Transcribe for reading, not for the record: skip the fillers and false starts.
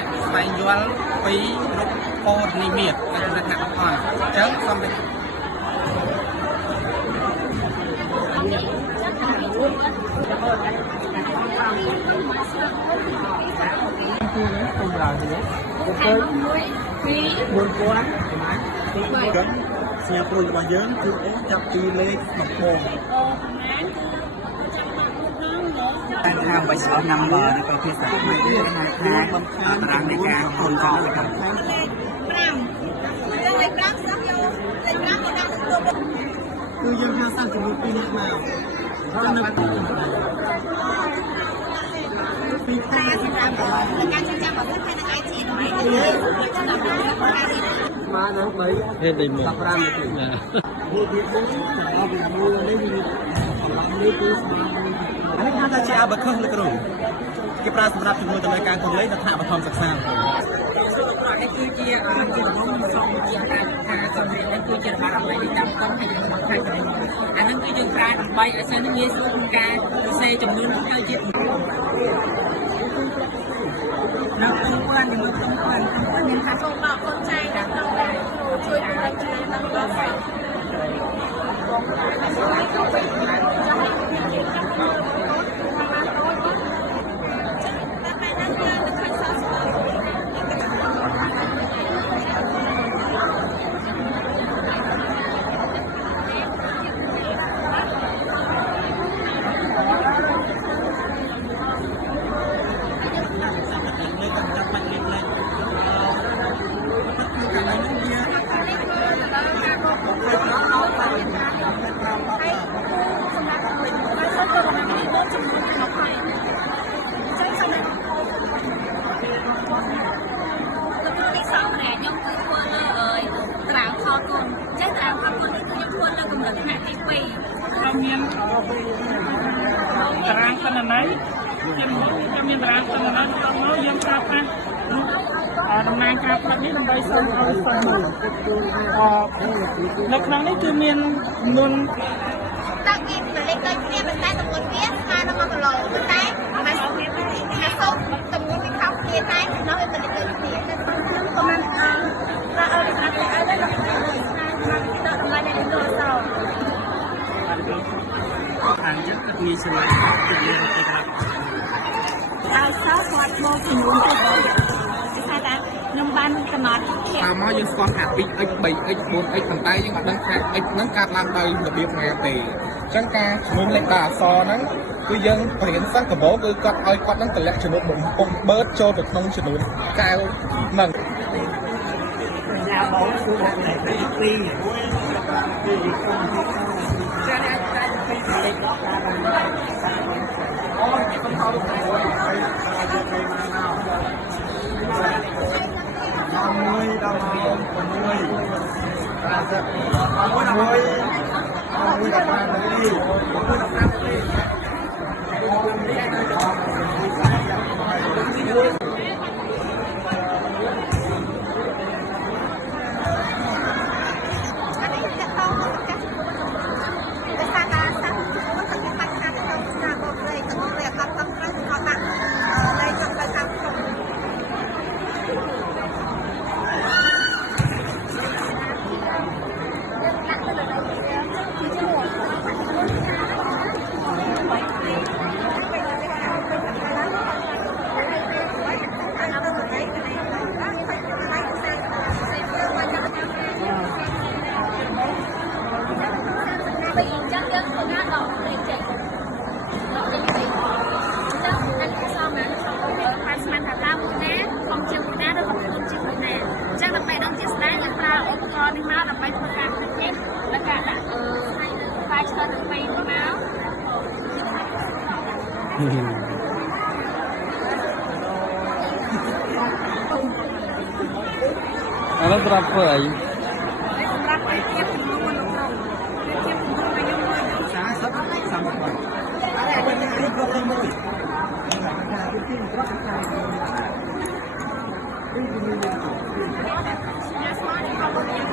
អ្នកស្វែងយល់ពីរូបកូដនិមិត្តដែលថាអត់អញ្ចឹងសូមគឺគុំឡើងនេះគឺ4,000ទីចឹងសញ្ញាព្រួយរបស់យើងគឺអូចាប់ពីលេខ10ពងតែខាងបិស្អប់ number នៅប្រទេសសាខ្មែរនេះថាបំខានតារាងនៃការហុនចឹងទៅ5យើងលេខ5សោះយកលេខ5មកដាក់គឺយើងហៅសាំជាមួយ2នាក់មកហើយនៅពីខាងសម្រាប់ការចិញ្ចឹមរបស់ខ្លួននៅ IT នោះឯងមកដល់3ហេតុអីមក15នាទីណានេះវាមួយនេះនេះគឺអានេះហៅថាជាអបខឹងលោកគ្រូគេប្រើសម្រាប់ជំនួយទៅលើការកុំលេខនៅថ្នាក់បឋមសិក្សាសូមប្រកនេះគឺជាជំនុំសំជាការសម្ដែងនេះគឺជារបស់អ្វីដែលតាមតឹងពីរបស់ខេត្តកំពតអានឹងគឺយើងប្រើដើម្បីឲ្យសិស្សងាយស្រួលក្នុងការសរសេរចំនួនហើយជានៅក្នុងបានមានថាសូមបកកូនចៃដល់ក្នុងការជួយពង្រឹងចំណេះដឹងដល់សិស្សមានតារាងបណ្ណាល័យជាមានតារាងបណ្ណាល័យដល់មកយើងប្រើប្រាស់តំណាងការផ្លាត់នេះដើម្បីសូមឲ្យសិស្សនៅក្នុងនេះគឺមានចំនួនតាំងពីលេខដូចគ្នាប៉ុន្តែចំនួនវាស្មើនឹង1គីឡូប៉ុន្តែមិនសូវចំនួនវាខុសគ្នាតែនៅតែលេខដូចគ្នាខ្ញុំក៏មិនថាឲ្យលេខណាទៅឲ្យដល់ដល់តម្លៃនៃទូរស័ព្ទខាងយើងគឺងាយស្រួលទៅលើទីខ្លះឲ្យសោះគាត់មកជំនួសទៅគេថាខ្ញុំបានកំណត់តាមមកយើងស្គាល់ថា 2x 3x 4x ប៉ុន្តែយើងអត់ដឹងថា x ហ្នឹងកាត់ឡើងដោយរបៀបណាទេអញ្ចឹងការជំនួសលេខតាអក្សរហ្នឹងគឺយើងបរៀនសិស្សកបោគឺគាត់ឲ្យគាត់នឹងតម្លាក់ចំនួនបំពង់បឺតចូលទៅក្នុងចំនួនកែវហ្នឹងយ៉ាបងគឺថាលេខ2ចា៎លេខដល់ការអូយខ្ញុំហៅទៅហើយយកទៅមកដល់មួយដល់6ប្រាសិទ្ធមួយដល់5នាទីAlam berapa ay? Berapa ay? Tiap semua menurut. Tiap semua ayam ayam. Sama sama. Apa yang ada berapa mui? Ini semua di bawah yang